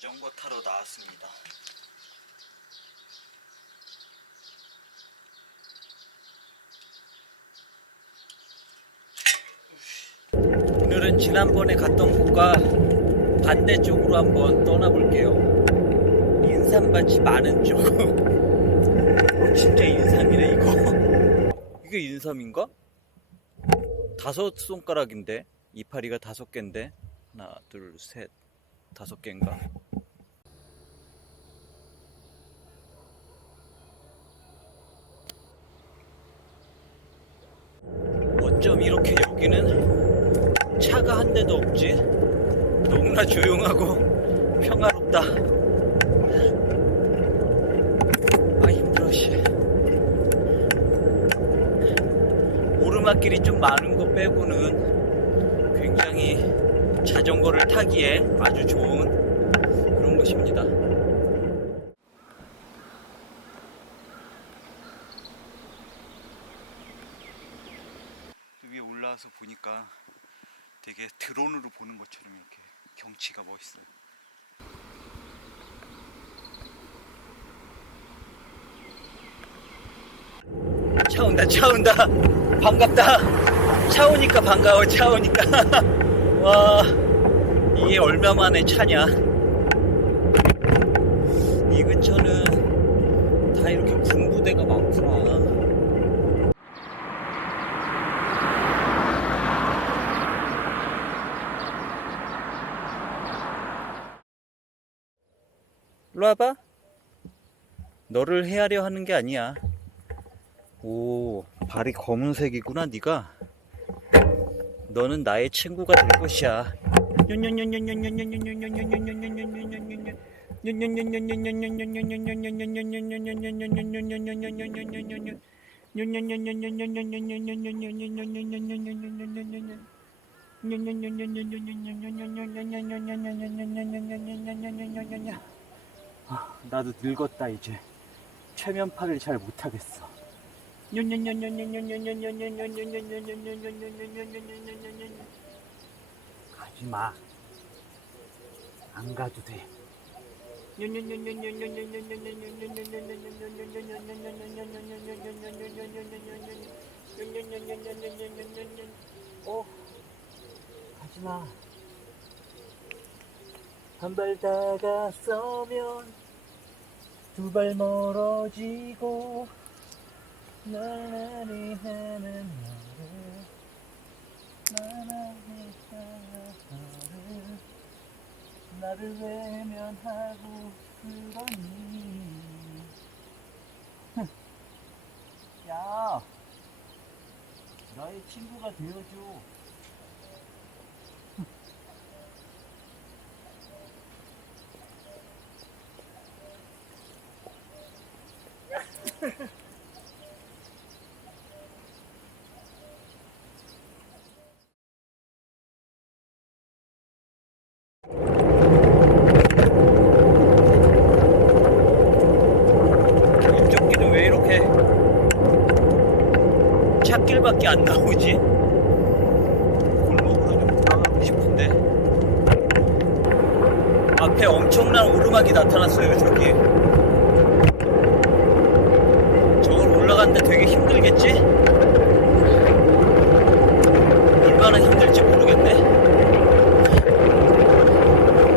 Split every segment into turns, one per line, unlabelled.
자전거 타러 나왔습니다. 오늘은 지난번에 갔던 곳과 반대쪽으로 한번 떠나볼게요. 인삼밭이 많은 쪽. 어, 진짜 인삼이네 이거. 이게 인삼인가? 다섯 손가락인데 이파리가 다섯 개인데 하나 둘 셋 다섯 개인가? 어쩜 이렇게 여기는 차가 한 대도 없지? 너무나 조용하고 평화롭다. 아 힘들어 씨. 오르막길이 좀 많은 거 빼고는 굉장히 자전거를 타기에 아주 좋은 그런 곳입니다. 위에 올라와서 보니까 되게 드론으로 보는 것처럼 이렇게 경치가 멋있어요. 차 온다, 차 온다. 반갑다. 차 오니까 반가워, 차 오니까. 와, 이게 얼마 만에 차냐. 이 근처는 다 이렇게 군부대가 많구나. 일로 와봐. 너를 헤아려 하는 게 아니야. 오, 발이 검은색이구나, 네가. 너는 나의 친구가 될 것이야. 아, 나도 늙었다 이제 최면파를 잘 못하겠어. 가지 마. 안 가도 돼. 어, 가지 마. 한발 다가서면 두 발 멀어지고 나란히 하는 너를 나란히 하는 너를 나를 외면하고 그러니. 야 나의 친구가 되어줘 이쪽 길은 왜 이렇게 찻길밖에 안 나오지? 골목으로 좀 돌아가고 싶은데 앞에 엄청난 오르막이 나타났어요 저기 저걸 올라가는데 되게 힘들겠지? 얼마나 힘들지 모르겠네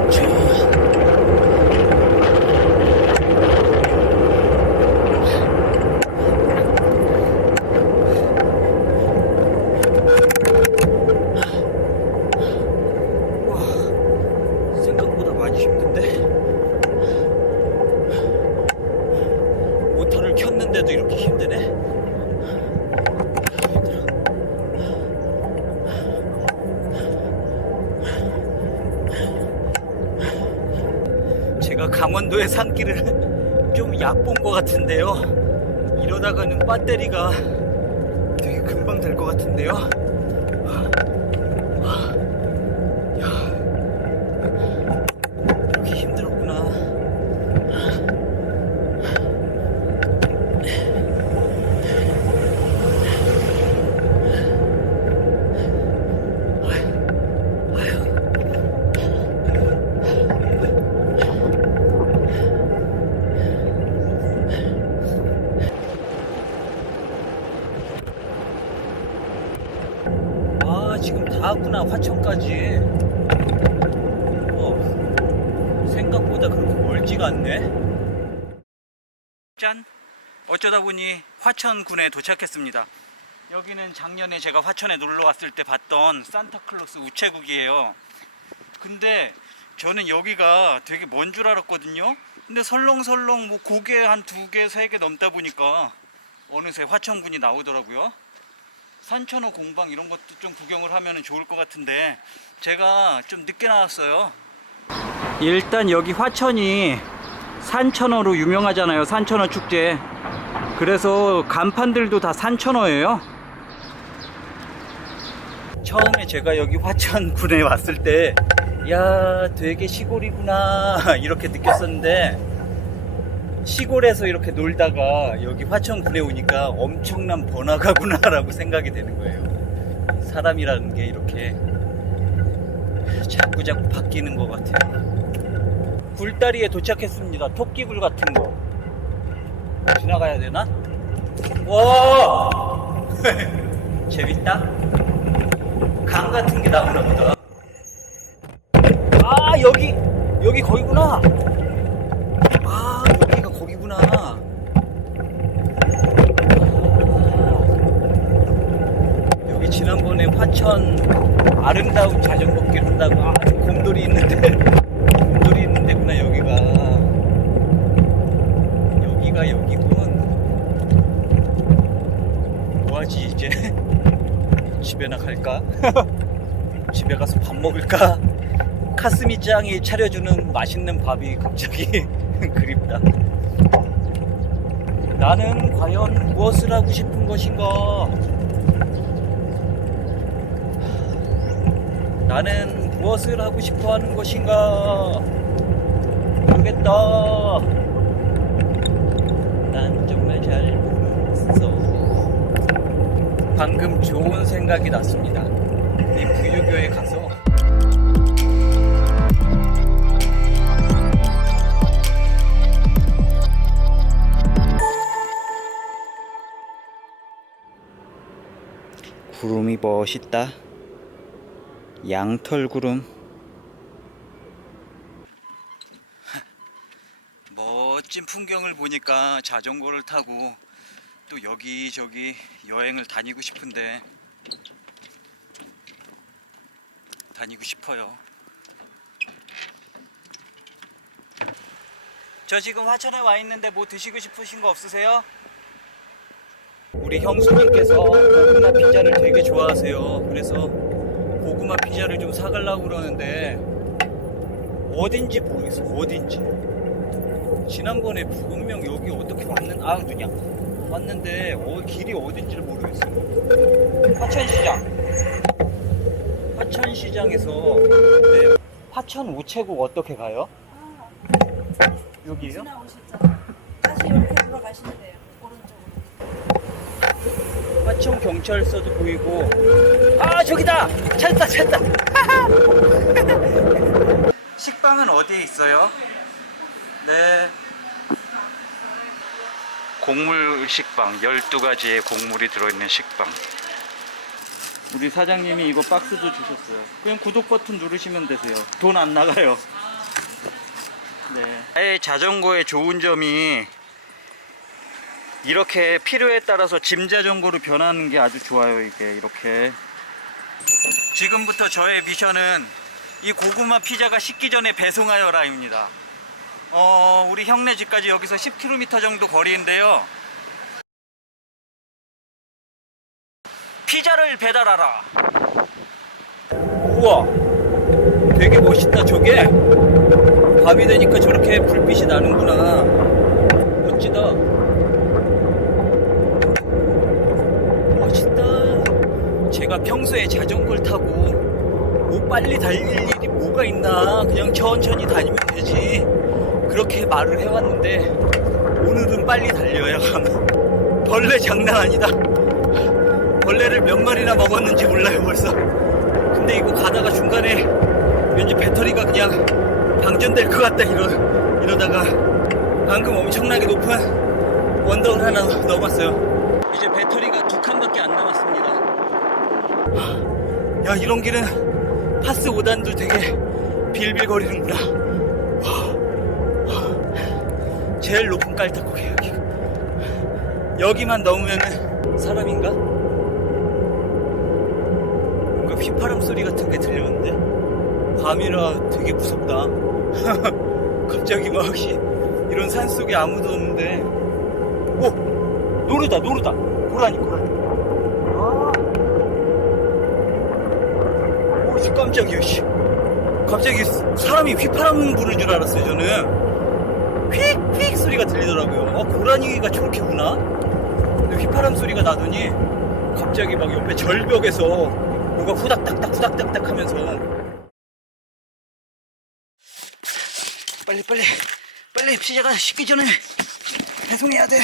자. 와, 생각보다 많이 힘든데? 모터를 켰는데도 이렇게 힘드네? 제가 강원도의 산길을 좀 얕본 것 같은데요. 이러다가는 배터리가 되게 금방 될 것 같은데요. 이렇게 힘들었구나. 아휴. 가구나 화천까지. 어, 생각보다 그렇게 멀지가 않네. 짠! 어쩌다 보니 화천군에 도착했습니다. 여기는 작년에 제가 화천에 놀러 왔을 때 봤던 산타클로스 우체국이에요. 근데 저는 여기가 되게 먼 줄 알았거든요. 근데 설렁설렁 뭐 고개 한 두 개, 세 개 넘다 보니까 어느새 화천군이 나오더라고요. 산천어 공방 이런 것도 좀 구경을 하면 좋을 것 같은데 제가 좀 늦게 나왔어요. 일단 여기 화천이 산천어로 유명하잖아요. 산천어 축제. 그래서 간판들도 다 산천어예요. 처음에 제가 여기 화천군에 왔을 때, 야, 되게 시골이구나, 이렇게 느꼈었는데, 시골에서 이렇게 놀다가 여기 화천군에 오니까 엄청난 번화가구나라고 생각이 되는 거예요. 사람이라는 게 이렇게 자꾸 자꾸 바뀌는 것 같아요. 굴다리에 도착했습니다. 토끼굴 같은 거. 지나가야 되나? 와! 재밌다? 강 같은 게 나오나 보다. 아, 여기, 여기 거기구나. 아, 여기가 거기구나. 아, 여기 화천 아름다운 자전거 길 한다고 아, 곰돌이 있는데, 곰돌이 있는 데구나, 여기가. 여기가 여기군. 뭐하지, 이제? 집에나 갈까? 집에 가서 밥 먹을까? 카스미짱이 차려주는 맛있는 밥이 갑자기 그립다. 나는 과연 무엇을 하고 싶은 것인가? 나는 무엇을 하고 싶어 하는 것인가? 모르겠다. 난 정말 잘 모르겠어. 방금 좋은 생각이 났습니다. 이 부유교에 가서 구름이 멋있다. 양털 구름. 멋진 풍경을 보니까 자전거를 타고 또 여기저기 여행을 다니고 싶은데 다니고 싶어요. 저 지금 화천에 와 있는데 뭐 드시고 싶으신 거 없으세요? 우리 형수님께서 고구마 피자를 되게 좋아하세요. 그래서 고구마 피자를 좀 사가려고 그러는데 어딘지 모르겠어. 어딘지. 지난번에 분명 여기 어떻게 왔는 아 그냥 왔는데 어, 길이 어딘지를 모르겠어. 화천시장. 화천시장에서 네, 화천 우체국 어떻게 가요?
아,
여기요?
지나오셨잖아. 다시 이렇게 돌아가시면 돼요.
화천 경찰서도 보이고. 아 저기다! 찾았다 찾았다. 식빵은 어디에 있어요? 네. 곡물 식빵 12가지의 곡물이 들어있는 식빵. 우리 사장님이 이거 박스도 주셨어요. 그냥 구독 버튼 누르시면 되세요. 돈 안 나가요. 네 자전거의 좋은 점이 이렇게 필요에 따라서 짐 자전거로 변하는 게 아주 좋아요 이게. 이렇게. 지금부터 저의 미션은 이 고구마 피자가 식기 전에 배송하여라 입니다. 어 우리 형네 집까지 여기서 10km 정도 거리인데요. 피자를 배달하라. 우와. 되게 멋있다 저게. 밤이 되니까 저렇게 불빛이 나는구나 멋지다 멋있다. 제가 평소에 자전거를 타고 뭐 빨리 달릴 일이 뭐가 있나 그냥 천천히 다니면 되지. 그렇게 말을 해왔는데 오늘은 빨리 달려야 하나. 벌레 장난 아니다. 벌레를 몇 마리나 먹었는지 몰라요 벌써. 근데 이거 가다가 중간에 왠지 배터리가 그냥 방전될 것 같다 이러, 이러다가 방금 엄청나게 높은 언덕을 하나 넘었어요. 이제 배터리가 두 칸밖에 안 남았습니다. 하, 야 이런 길은 파스 5단도 되게 빌빌거리는구나. 와, 와. 제일 높은 깔딱고개 여기가 여기만 넘으면은 사람인가? 뭔가 휘파람 소리 같은 게 들렸는데? 밤이라 되게 무섭다. 갑자기 막 씨, 이런 산 속에 아무도 없는데. 오 노르다 노르다. 고라니 고라니 아. 오씨 깜짝이야 씨. 갑자기 사람이 휘파람 부는 줄 알았어요 저는. 휙 휙 소리가 들리더라고요. 어 고라니가 저렇게구나? 근데 휘파람 소리가 나더니 갑자기 막 옆에 절벽에서 뭐가 후닥닥닥 후닥닥닥 하면서. 빨리 빨리. 빨리 피자가 식기 전에 배송해야 돼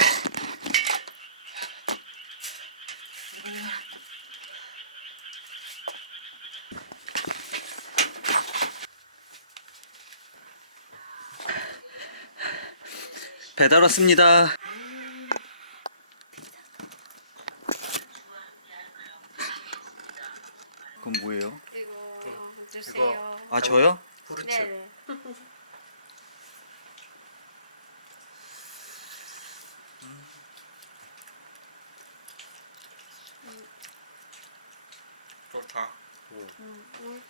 배달 왔습니다 그건 뭐예요?
이거 주세요.
아 저요?
네네.
좋다.
음, 음,